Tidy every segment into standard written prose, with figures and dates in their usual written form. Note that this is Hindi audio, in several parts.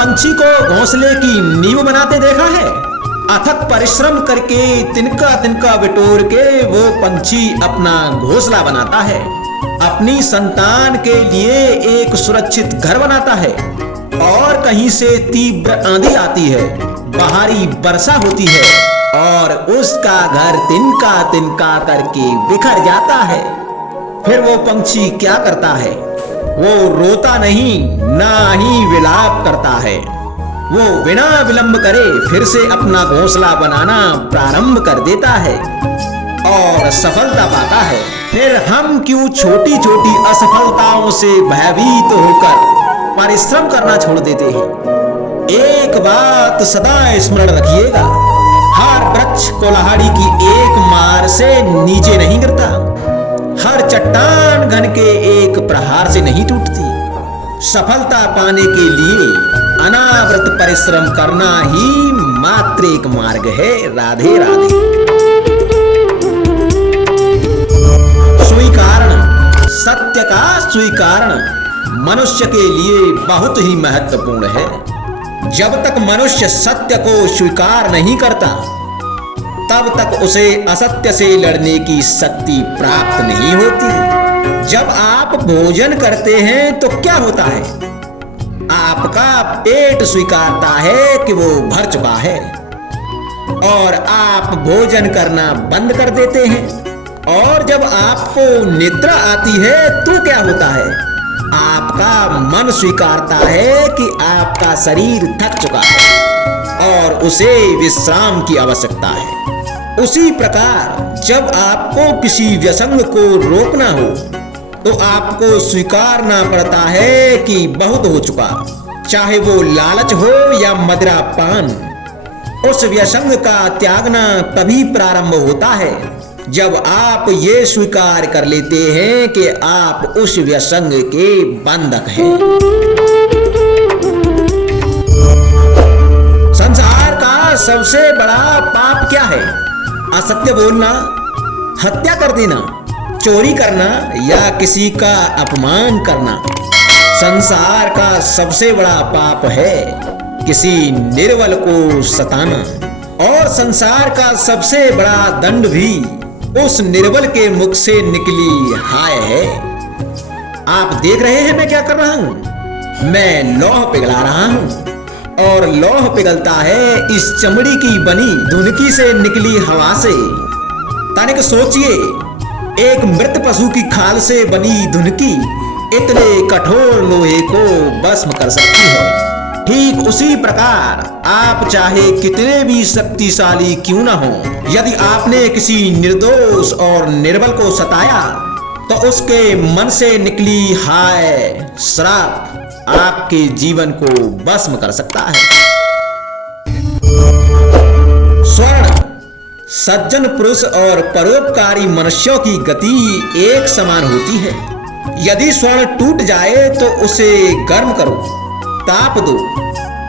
पंछी को घोंसले की नींव बनाते देखा है? अथक परिश्रम करके तिनका तिनका बिटोर के वो पंछी अपना घोंसला बनाता है, अपनी संतान के लिए एक सुरक्षित घर बनाता है। और कहीं से तीव्र आंधी आती है, बाहरी वर्षा होती है और उसका घर तिनका तिनका करके बिखर जाता है। फिर वो पंछी क्या करता है? वो रोता नहीं, ना ही विलाप करता है। वो बिना विलंब करे फिर से अपना घोंसला बनाना प्रारंभ कर देता है और सफलता पाता है। फिर हम क्यों छोटी छोटी असफलताओं से भयभीत होकर परिश्रम करना छोड़ देते हैं? एक बात सदा स्मरण रखिएगा, हर वृक्ष कुल्हाड़ी की एक मार से नीचे नहीं गिरता, हर चट्टान घन के एक प्रहार से नहीं टूटती। सफलता पाने के लिए अनावृत परिश्रम करना ही मात्र एक मार्ग है। राधे राधे। स्वीकारण, सत्य का स्वीकारण मनुष्य के लिए बहुत ही महत्वपूर्ण है। जब तक मनुष्य सत्य को स्वीकार नहीं करता तब तक उसे असत्य से लड़ने की शक्ति प्राप्त नहीं होती। जब आप भोजन करते हैं तो क्या होता है? आपका पेट स्वीकारता है कि वो भर चुका है और आप भोजन करना बंद कर देते हैं। और जब आपको निद्रा आती है तो क्या होता है? आपका मन स्वीकारता है कि आपका शरीर थक चुका है और उसे विश्राम की आवश्यकता है। उसी प्रकार जब आपको किसी व्यसंग को रोकना हो तो आपको स्वीकारना पड़ता है कि बहुत हो चुका, चाहे वो लालच हो या मदिरापान। उस व्यसंग का त्यागना तभी प्रारंभ होता है जब आप ये स्वीकार कर लेते हैं कि आप उस व्यसंग के बंधक हैं। संसार का सबसे बड़ा पाप क्या है? असत्य बोलना, हत्या कर देना, चोरी करना या किसी का अपमान करना। संसार का सबसे बड़ा पाप है किसी निर्बल को सताना। और संसार का सबसे बड़ा दंड भी उस निर्बल के मुख से निकली हाय है। आप देख रहे हैं मैं क्या कर रहा हूं? मैं लौह पिघला रहा हूं और लौह पिघलता है इस चमड़ी की बनी धुनकी से निकली हवा से। तनिक सोचिए, एक मृत पशु की खाल से बनी धुनकी इतने कठोर लोहे को भस्म कर सकती है। ठीक उसी प्रकार आप चाहे कितने भी शक्तिशाली क्यों ना हो, यदि आपने किसी निर्दोष और निर्बल को सताया तो उसके मन से निकली हाय श्राप आपके जीवन को भस्म कर सकता है। स्वर्ण, सज्जन पुरुष और परोपकारी मनुष्यों की गति एक समान होती है। यदि स्वर्ण टूट जाए तो उसे गर्म करो, ताप दो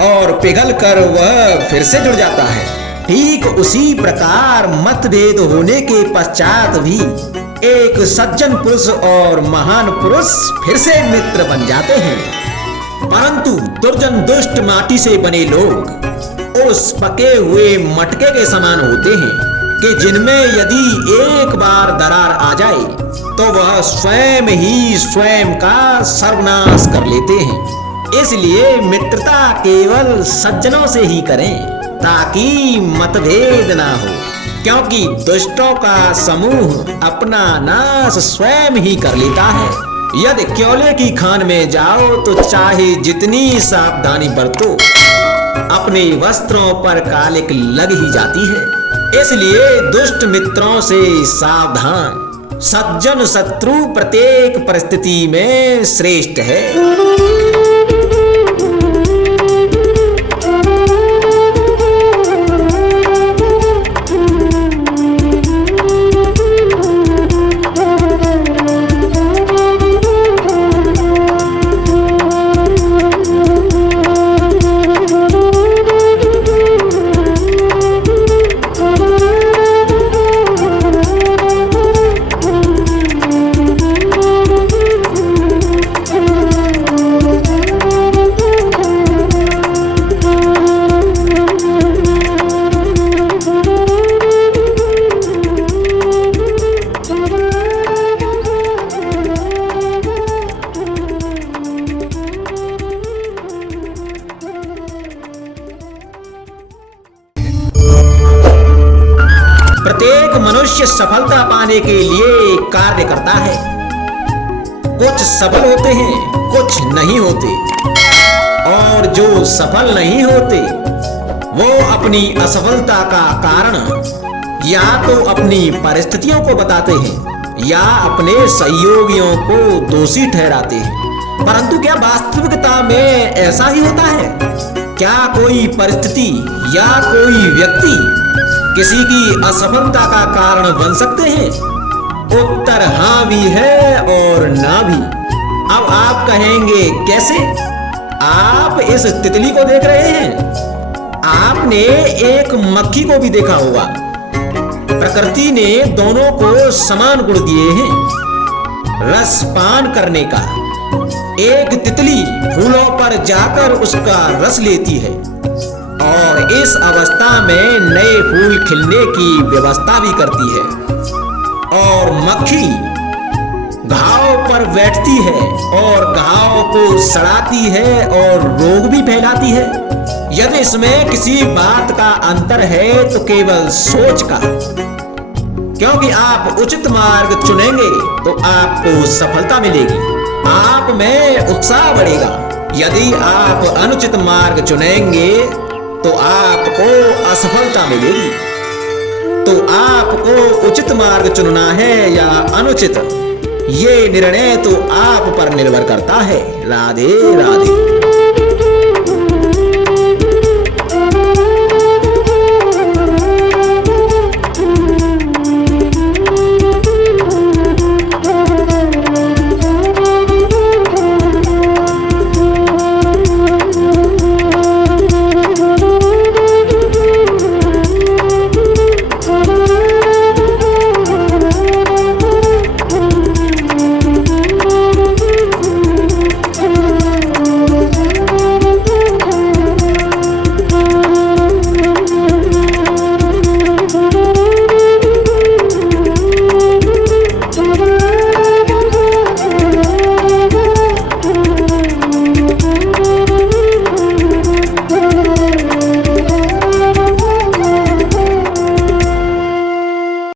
और पिघल कर वह फिर से जुड़ जाता है। ठीक उसी प्रकार मतभेद होने के पश्चात भी एक सज्जन पुरुष और महान पुरुष फिर से मित्र बन जाते हैं। परंतु दुर्जन दुष्ट माटी से बने लोग उस पके हुए मटके के समान होते हैं कि जिनमें यदि एक बार दरार आ जाए तो वह स्वयं ही स्वयं का सर्वनाश कर लेते हैं। इसलिए मित्रता केवल सज्जनों से ही करें ताकि मतभेद ना हो, क्योंकि दुष्टों का समूह अपना नाश स्वयं ही कर लेता है। यदि क्योले की खान में जाओ तो चाहे जितनी सावधानी बरतो, अपने वस्त्रों पर कालिक लग ही जाती है। इसलिए दुष्ट मित्रों से सावधान। सज्जन शत्रु प्रत्येक परिस्थिति में श्रेष्ठ है। प्रत्येक मनुष्य सफलता पाने के लिए कार्य करता है। कुछ सफल होते हैं, कुछ नहीं होते, और जो सफल नहीं होते वो अपनी असफलता का कारण या तो अपनी परिस्थितियों को बताते हैं या अपने सहयोगियों को दोषी ठहराते हैं। परंतु क्या वास्तविकता में ऐसा ही होता है? क्या कोई परिस्थिति या कोई व्यक्ति किसी की असफलता का कारण बन सकते हैं? उत्तर हाँ भी है और ना भी। अब आप कहेंगे कैसे? आप इस तितली को देख रहे हैं, आपने एक मक्खी को भी देखा होगा। प्रकृति ने दोनों को समान गुण दिए हैं रस पान करने का। एक तितली फूलों पर जाकर उसका रस लेती है और इस अवस्था में नए फूल खिलने की व्यवस्था भी करती है, और मक्खी घाव पर बैठती है और घाव को सड़ाती है और रोग भी फैलाती है। यदि इसमें किसी बात का अंतर है तो केवल सोच का, क्योंकि आप उचित मार्ग चुनेंगे तो आपको सफलता मिलेगी, आप में उत्साह बढ़ेगा। यदि आप अनुचित मार्ग चुनेंगे तो आपको असफलता मिलेगी। तो आपको उचित मार्ग चुनना है या अनुचित, ये निर्णय तो आप पर निर्भर करता है। राधे राधे।